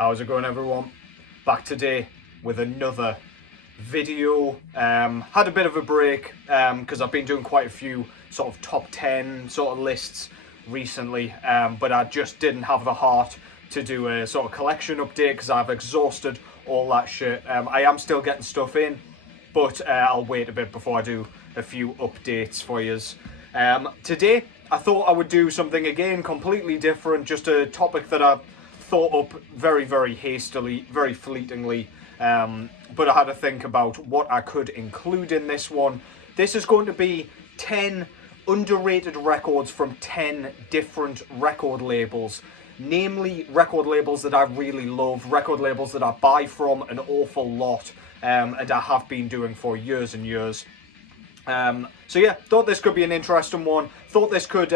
How's it going, everyone? Back today with another video. Had a bit of a break because I've been doing quite a few sort of top 10 sort of lists recently, but I just didn't have the heart to do a sort of collection update because I've exhausted all that shit. I am still getting stuff in, but I'll wait a bit before I do a few updates for yous. Today I thought I would do something again completely different, just a topic that I thought up very, very hastily, very fleetingly, but I had to think about what I could include in this one. This is going to be 10 underrated records from 10 different record labels, namely record labels that I really love, record labels that I buy from an awful lot, and I have been doing for years and years. So yeah, thought this could be an interesting one. Thought this could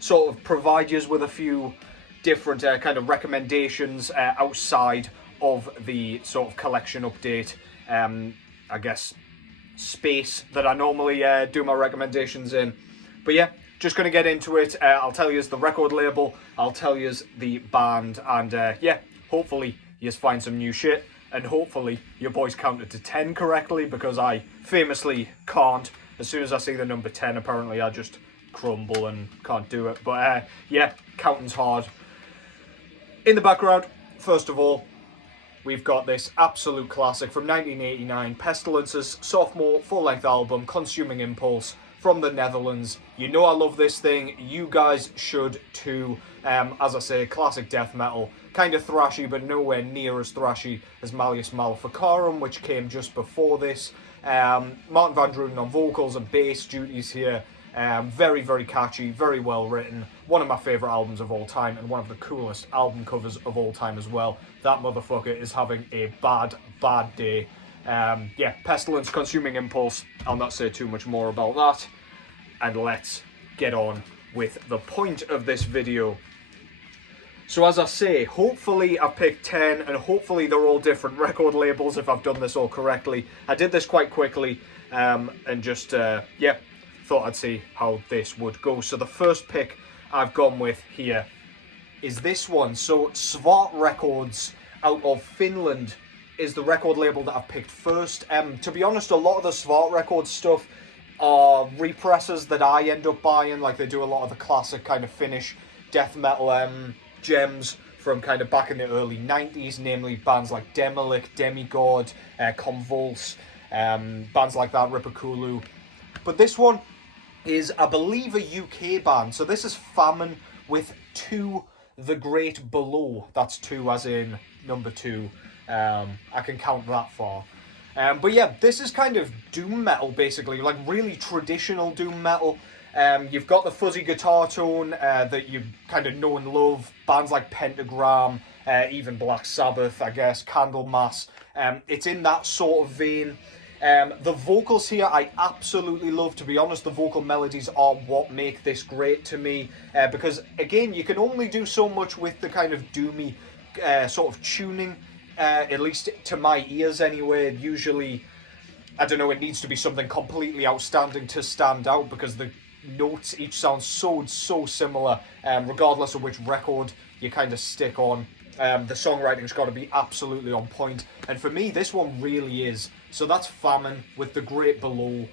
sort of provide you with a few different kind of recommendations outside of the sort of collection update, I guess, space that I normally do my recommendations in. But yeah, just going to get into it. I'll tell you the record label, I'll tell you the band, and yeah, hopefully you find some new shit, and hopefully your boys counted to 10 correctly, because I famously can't. As soon as I see the number 10, apparently I just crumble and can't do it. But yeah, counting's hard. In the background, first of all, we've got this absolute classic from 1989, Pestilence's sophomore full-length album, Consvming Impvlse, from the Netherlands. You know I love this thing, you guys should too. As I say, classic death metal, kind of thrashy, but nowhere near as thrashy as Malleus Maleficarum, which came just before this. Martin van Druden on vocals and bass duties here. Very, very catchy, very well written. One of my favourite albums of all time, and one of the coolest album covers of all time as well. That motherfucker is having a bad, bad day. Yeah, Pestilence, Consvming Impvlse. I'll not say too much more about that. And let's get on with the point of this video. So as I say, hopefully I've picked 10, and hopefully they're all different record labels if I've done this all correctly. I did this quite quickly, and just, yeah, thought I'd see how this would go. So the first pick I've gone with here is this one. So Svart Records out of Finland is the record label that I've picked first. To be honest, a lot of the Svart Records stuff are represses that I end up buying. Like, they do a lot of the classic kind of Finnish death metal gems from kind of back in the early 90s, namely bands like Demolik, Demigod, Impvlse, bands like that, Ripakulu. But this one is, I believe, a UK band. So this is Famyne with To the Great Below. That's 2 as in number 2. I can count that far. But yeah, this is kind of doom metal, basically, like really traditional doom metal. You've got the fuzzy guitar tone that you kind of know and love. Bands like Pentagram, even Black Sabbath, I guess, Candlemass. It's in that sort of vein. The vocals here I absolutely love. To be honest, the vocal melodies are what make this great to me. Because, again, you can only do so much with the kind of doomy sort of tuning. At least to my ears anyway. Usually, I don't know, it needs to be something completely outstanding to stand out, because the notes each sound so similar, regardless of which record you kind of stick on. The songwriting's got to be absolutely on point, and for me this one really is. So that's Famyne with The Great Below.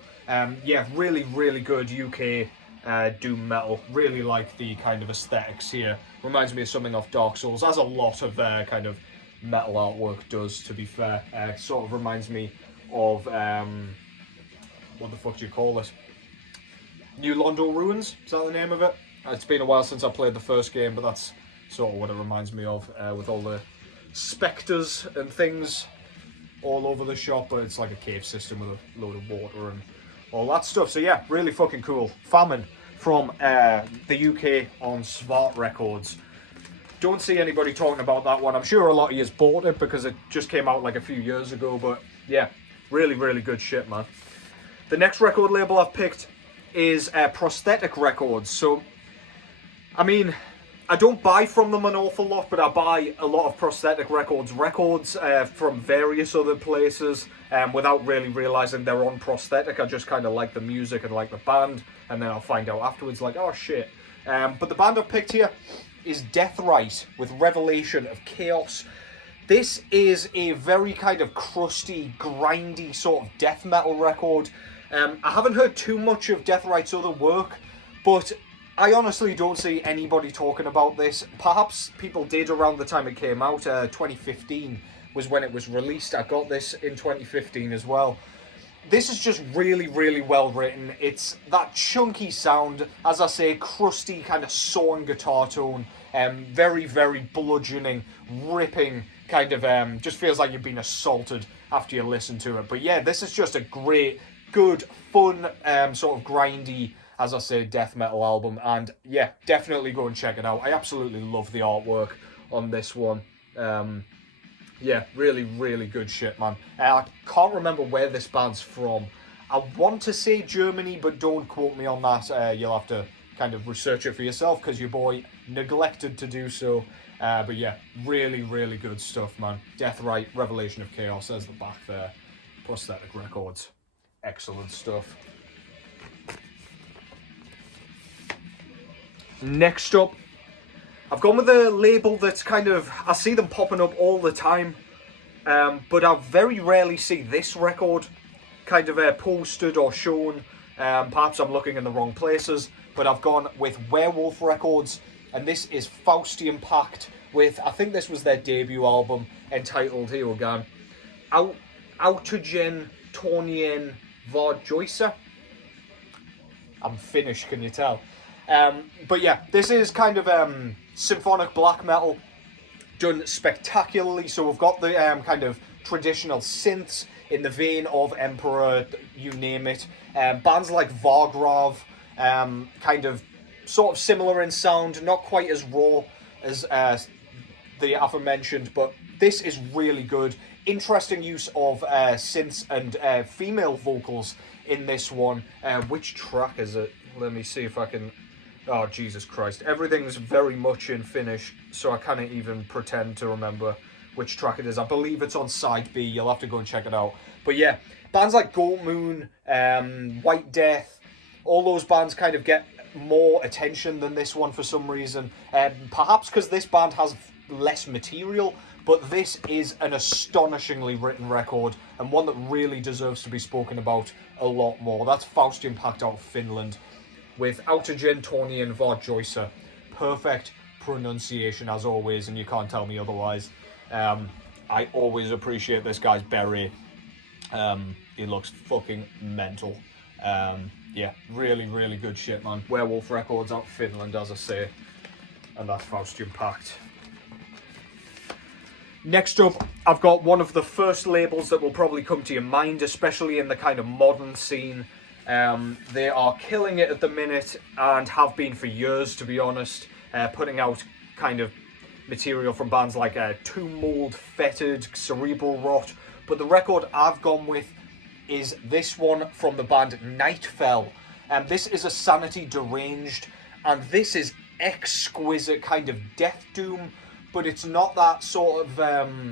Yeah, really, really good UK doom metal. Really like the kind of aesthetics here. Reminds me of something off Dark Souls, as a lot of kind of metal artwork does, to be fair. Sort of reminds me of what the fuck do you call it? New Londo Ruins, is that the name of it? It's been a while since I played the first game, but that's sort of what it reminds me of, with all the spectres and things all over the shop, but it's like a cave system with a load of water and all that stuff. So yeah, really fucking cool. Famyne from the UK on Svart Records. Don't see anybody talking about that one. I'm sure a lot of you bought it because it just came out like a few years ago, but yeah, really, really good shit, man. The next record label I've picked is Prosthetic Records. So, I mean, I don't buy from them an awful lot, but I buy a lot of Prosthetic Records from various other places without really realising they're on Prosthetic. I just kind of like the music and like the band, and then I'll find out afterwards, like, oh shit. But the band I've picked here is Deathrite with Revelation of Chaos. This is a very kind of crusty, grindy sort of death metal record. I haven't heard too much of Deathrite's other work, but I honestly don't see anybody talking about this. Perhaps people did around the time it came out. 2015 was when it was released. I got this in 2015 as well. This is just really, really well written. It's that chunky sound, as I say, crusty kind of sawing guitar tone, very, very bludgeoning, ripping, kind of just feels like you've been assaulted after you listen to it. But yeah, this is just a great, good, fun, sort of grindy, as I say, death metal album. And yeah, definitely go and check it out. I absolutely love the artwork on this one. Yeah, really, really good shit, man. I can't remember where this band's from. I want to say Germany, but don't quote me on that. You'll have to kind of research it for yourself, because your boy neglected to do so. But yeah, really, really good stuff, man. Deathrite, Revelation of Chaos, there's the back there. Prosthetic Records. Excellent stuff. Next up, I've gone with a label that's kind of, I see them popping up all the time, but I very rarely see this record kind of posted or shown. Perhaps I'm looking in the wrong places, but I've gone with Werewolf Records, and this is Faustian Pact with, I think this was their debut album, entitled, here we go, Outojen, Tornien, Varjoissa. I'm Finnish, can you tell? But yeah, this is kind of symphonic black metal done spectacularly. So we've got the kind of traditional synths in the vein of Emperor, you name it. Bands like Vargrav, kind of sort of similar in sound, not quite as raw as the aforementioned, but this is really good. Interesting use of synths and female vocals in this one. Which track is it? Let me see if I can... Oh, Jesus Christ. Everything's very much in Finnish, so I can't even pretend to remember which track it is. I believe it's on side B. You'll have to go and check it out. But yeah, bands like Goat Moon, White Death, all those bands kind of get more attention than this one for some reason. Perhaps because this band has less material, but this is an astonishingly written record, and one that really deserves to be spoken about a lot more. That's Faustian Pact out of Finland, with Outojen, Tornien, Varjoissa. Perfect pronunciation as always, and you can't tell me otherwise. I always appreciate this guy's beret. He looks fucking mental. Yeah, really, really good shit, man. Werewolf Records out of Finland, as I say. And that's Faustian Pact. Next up, I've got one of the first labels that will probably come to your mind, especially in the kind of modern scene. They are killing it at the minute, and have been for years, to be honest, putting out kind of material from bands like Tomb Mold, Fetid, Cerebral Rot. But the record I've gone with is this one from the band Nightfell. This is a Sanity Deranged, and this is exquisite kind of death doom, but it's not that sort of,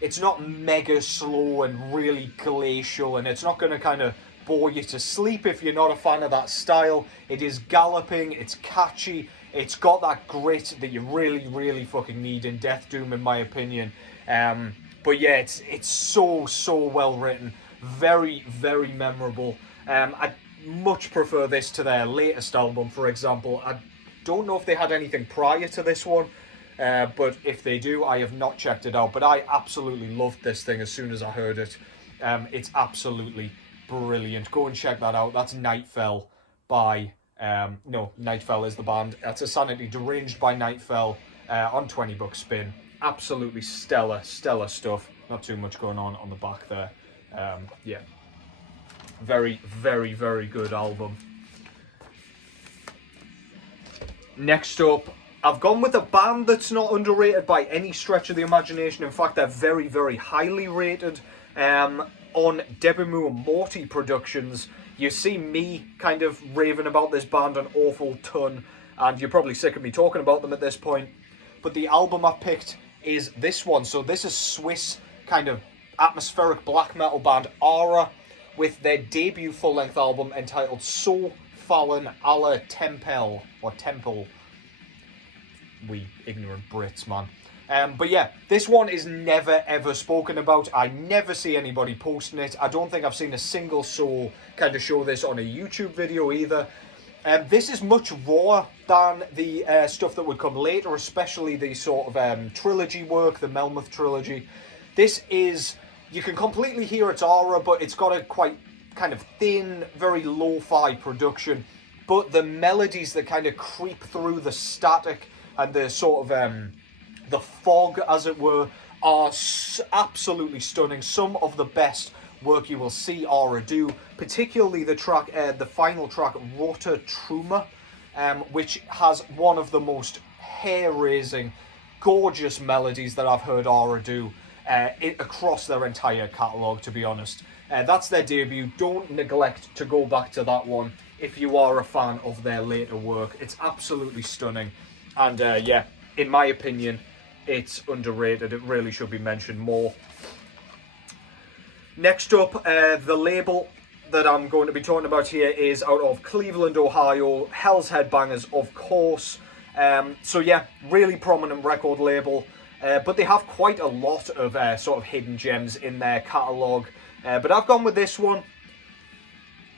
it's not mega slow and really glacial, and it's not going to kind of bore you to sleep if you're not a fan of that style. It is galloping, it's catchy, it's got that grit that you really, really fucking need in death doom, in my opinion. But yeah, it's so well written, very, very memorable. I much prefer this to their latest album, for example. I don't know if they had anything prior to this one, but if they do, I have not checked it out. But I absolutely loved this thing as soon as I heard it. It's absolutely brilliant. Go and check that out. That's Nightfell by... no, Nightfell is the band. That's a Sanity Deranged by Nightfell on 20 bucks spin. Absolutely stellar stuff. Not too much going on the back there. Yeah. Very, very, very good album. Next up, I've gone with a band that's not underrated by any stretch of the imagination. In fact, they're very, very highly rated. On Debimu Morty Productions, you see me kind of raving about this band an awful ton, and you're probably sick of me talking about them at this point. But the album I picked is this one. So this is Swiss kind of atmospheric black metal band Aara, with their debut full-length album entitled So Fallen Alle Tempel, or Tempel. We ignorant Brits, man. But yeah, this one is never ever spoken about. I never see anybody posting it. I don't think I've seen a single soul kind of show this on a YouTube video either. This is much rawer than the stuff that would come later, especially the sort of trilogy work, the Melmoth trilogy. This is, you can completely hear it's Aara, but it's got a quite kind of thin, very lo-fi production. But the melodies that kind of creep through the static and the sort of the fog, as it were, are absolutely stunning. Some of the best work you will see Aara do, particularly the track, the final track, Rota Truma, which has one of the most hair-raising, gorgeous melodies that I've heard Aara do across their entire catalogue, to be honest. That's their debut. Don't neglect to go back to that one if you are a fan of their later work. It's absolutely stunning. And yeah, in my opinion, it's underrated. It really should be mentioned more. Next up, the label that I'm going to be talking about here is out of Cleveland, Ohio. Hell's Headbangers, of course. So yeah, really prominent record label. But they have quite a lot of sort of hidden gems in their catalogue. But I've gone with this one.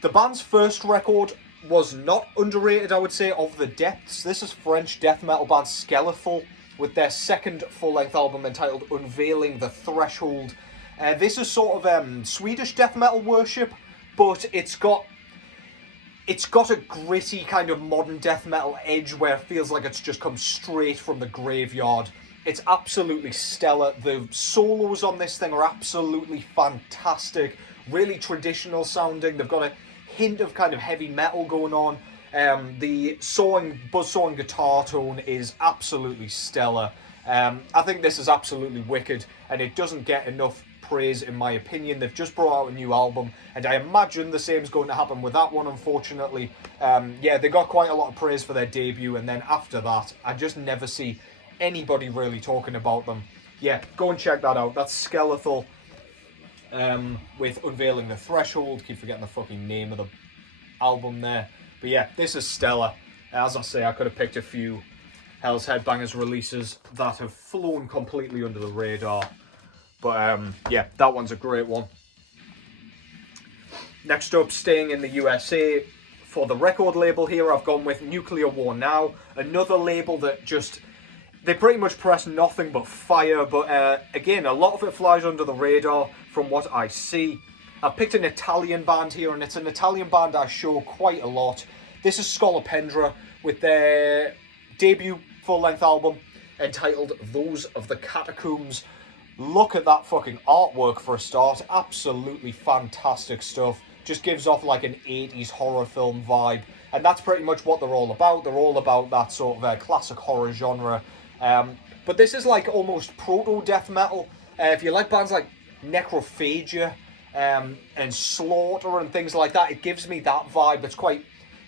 The band's first record was not underrated, I would say, of the depths. This is French death metal band Skelethal with their second full-length album entitled Unveiling the Threshold. This is sort of Swedish death metal worship, but it's got a gritty kind of modern death metal edge where it feels like it's just come straight from the graveyard. It's absolutely stellar. The solos on this thing are absolutely fantastic. Really traditional sounding. They've got a hint of kind of heavy metal going on. The buzz-sawing guitar tone is absolutely stellar. I think this is absolutely wicked, and it doesn't get enough praise in my opinion. They've just brought out a new album, and I imagine the same is going to happen with that one, unfortunately. Yeah, they got quite a lot of praise for their debut, and then after that, I just never see anybody really talking about them. Yeah, go and check that out. That's Skelethal with Unveiling the Threshold. Keep forgetting the fucking name of the album there. But yeah, this is stellar. As I say, I could have picked a few Hell's Headbangers releases that have flown completely under the radar. But yeah, that one's a great one. Next up, staying in the USA, for the record label here, I've gone with Nuclear War Now. Another label that just, they pretty much press nothing but fire. But again, a lot of it flies under the radar from what I see. I've picked an Italian band here, and it's an Italian band I show quite a lot. This is Scolopendra with their debut full-length album entitled Those of the Catacombs. Look at that fucking artwork for a start. Absolutely fantastic stuff. Just gives off like an 80s horror film vibe. And that's pretty much what they're all about. They're all about that sort of classic horror genre. But this is like almost proto-death metal. If you like bands like Necrophagia and Slaughter and things like that, it gives me that vibe. It's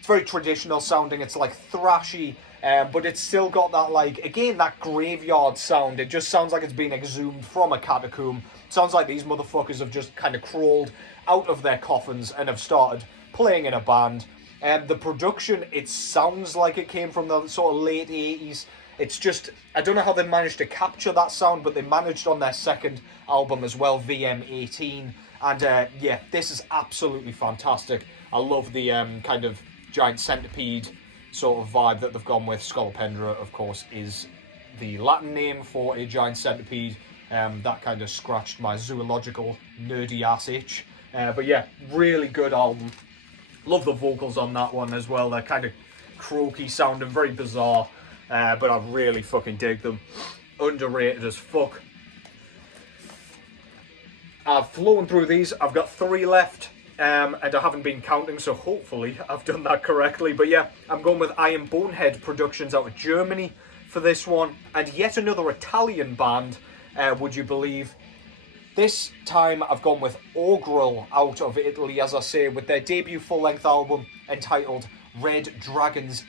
very traditional sounding. It's like thrashy, but it's still got that, like, again, that graveyard sound. It just sounds like it's been exhumed from a catacomb. It sounds like these motherfuckers have just kind of crawled out of their coffins and have started playing in a band. The production, it sounds like it came from the sort of late 80s. It's just, I don't know how they managed to capture that sound, but they managed on their second album as well, VM18. And yeah, this is absolutely fantastic. I love the kind of giant centipede sort of vibe that they've gone with. Scolopendra, of course, is the Latin name for a giant centipede. That kind of scratched my zoological nerdy ass itch. But yeah, really good album. Love the vocals on that one as well. They're kind of croaky sounding, very bizarre. But I really fucking dig them. Underrated as fuck. I've flown through these. I've got 3 left. And I haven't been counting, so hopefully I've done that correctly. But yeah, I'm going with Iron Bonehead Productions out of Germany for this one. And yet another Italian band, would you believe. This time I've gone with Orgrel out of Italy, as I say, with their debut full-length album entitled Red Dragon's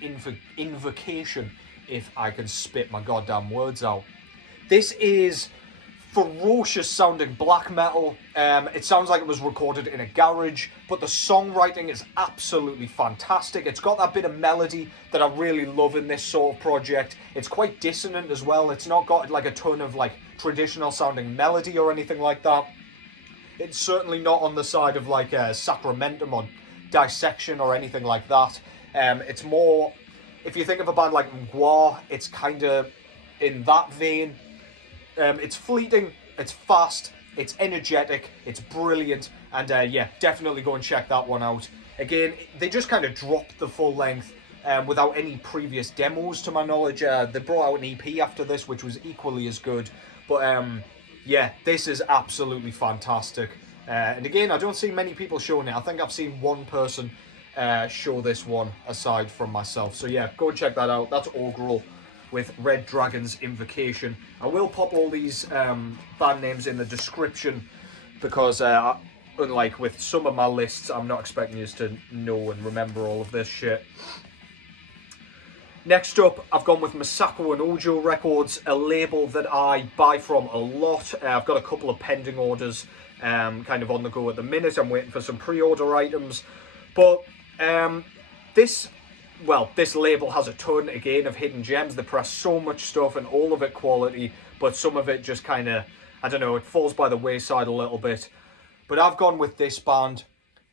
Invocation, if I can spit my goddamn words out. This is ferocious sounding black metal. It sounds like it was recorded in a garage, but the songwriting is absolutely fantastic. It's got that bit of melody that I really love in this sort of project. It's quite dissonant as well. It's not got like a ton of like traditional sounding melody or anything like that. It's certainly not on the side of like Sacramentum or Dissection or anything like that. It's more, if you think of a band like Mgwa, it's kind of in that vein. It's fleeting, it's fast, it's energetic, it's brilliant, and yeah, definitely go and check that one out. Again, they just kind of dropped the full length without any previous demos to my knowledge. They brought out an EP after this, which was equally as good, but yeah, this is absolutely fantastic. And again, I don't see many people showing it. I think I've seen one person show this one aside from myself. So yeah, go and check that out. That's Orgrel with Red Dragon's Invocation. I will pop all these band names in the description because unlike with some of my lists, I'm not expecting you to know and remember all of this shit. Next up, I've gone with Masako and Ojo Records, a label that I buy from a lot. I've got a couple of pending orders kind of on the go at the minute. I'm waiting for some pre-order items. But this label has a ton, again, of hidden gems. They press so much stuff and all of it quality, but some of it just kind of, I don't know, it falls by the wayside a little bit. But I've gone with this band.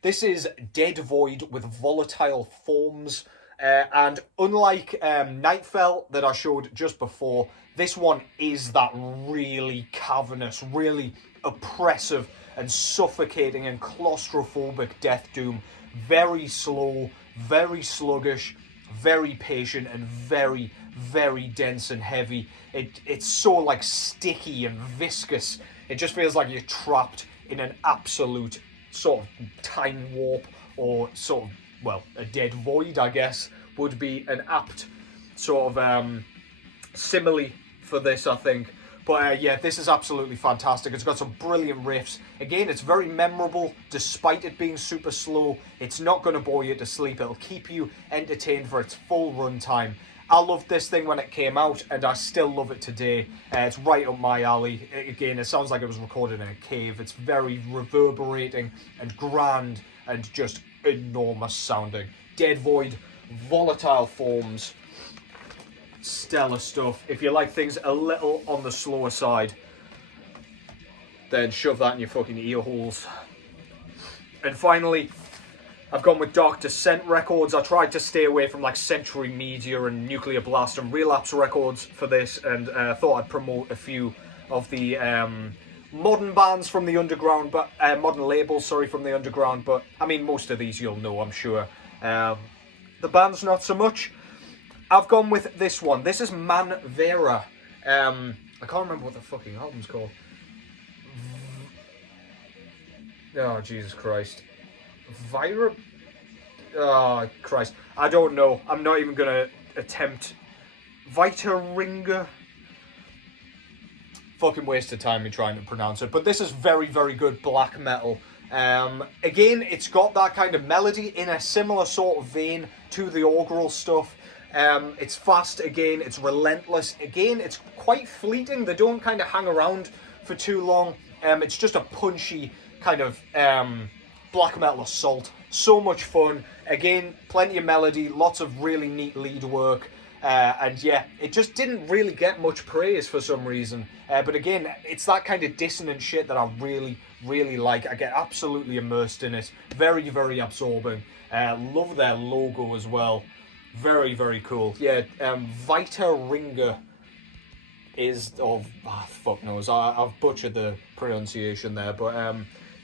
This is Dead Void with Volatile Forms. And unlike Nightfell that I showed just before, this one is that really cavernous, really oppressive and suffocating and claustrophobic death doom. Very slow, very sluggish, very patient, and very, very dense and heavy. It's so like sticky and viscous. It just feels like you're trapped in an absolute sort of time warp, or sort of, well, a dead void, I guess, would be an apt sort of simile for this, I think. But yeah, this is absolutely fantastic. It's got some brilliant riffs. Again, it's very memorable, despite it being super slow. It's not going to bore you to sleep. It'll keep you entertained for its full runtime. I loved this thing when it came out, and I still love it today. It's right up my alley. Again, it sounds like it was recorded in a cave. It's very reverberating and grand and just enormous sounding. Dead Void, Volatile Forms, stellar stuff. If you like things a little on the slower side, then shove that in your fucking ear holes. And finally, I've gone with Dark Descent Records. I tried to stay away from like Century Media and Nuclear Blast and Relapse Records for this, and thought I'd promote a few of the modern bands from the underground, but modern labels, sorry, from the underground. But I mean, most of these you'll know, I'm sure. The bands not so much. I've gone with this one. This is Mannveira. I can't remember what the fucking album's called. Oh, Jesus Christ. Oh, Christ. I don't know. I'm not even going to attempt. Vitahringur. Fucking waste of time me trying to pronounce it. But this is very, very good black metal. Again, it's got that kind of melody in a similar sort of vein to the Orgrel stuff. It's fast again, it's relentless. Again, it's quite fleeting. They don't kind of hang around for too long. It's just a punchy kind of black metal assault. So much fun. Again, plenty of melody, lots of really neat lead work. And yeah, it just didn't really get much praise for some reason. But again, it's that kind of dissonant shit that I really, really like. I get absolutely immersed in it. Very, very absorbing. Love their logo as well. Very, very cool. Yeah, Vitahringur is, fuck knows. I've butchered the pronunciation there. But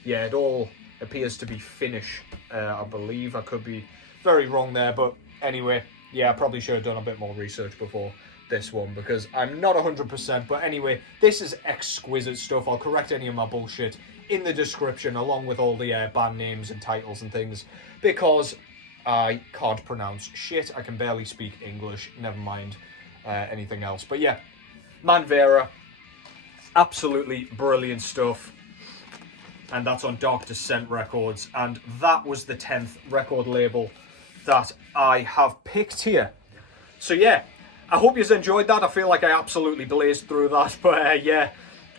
yeah, it all appears to be Finnish, I believe. I could be very wrong there. But anyway, yeah, I probably should have done a bit more research before this one, because I'm not 100%. But anyway, this is exquisite stuff. I'll correct any of my bullshit in the description, along with all the band names and titles and things, because I can't pronounce shit. I can barely speak English, never mind anything else. But yeah, Mannveira, absolutely brilliant stuff. And that's on Dark Descent Records. And that was the 10th record label that I have picked here. So yeah, I hope you enjoyed that. I feel like I absolutely blazed through that. But yeah,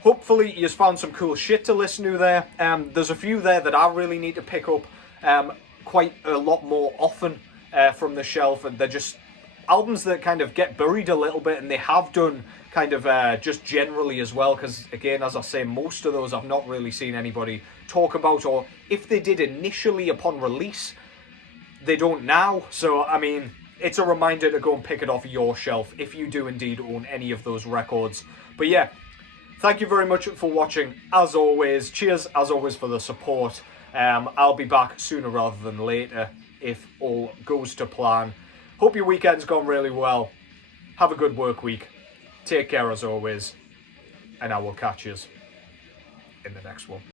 hopefully you've found some cool shit to listen to there. There's a few there that I really need to pick up quite a lot more often from the shelf, and they're just albums that kind of get buried a little bit, and they have done kind of just generally as well, because again, as I say, most of those I've not really seen anybody talk about, or if they did initially upon release, they don't now. So I mean, it's a reminder to go and pick it off your shelf if you do indeed own any of those records. But yeah, thank you very much for watching as always. Cheers as always for the support. I'll be back sooner rather than later if all goes to plan. Hope your weekend's gone really well. Have a good work week. Take care as always, and I will catch you in the next one.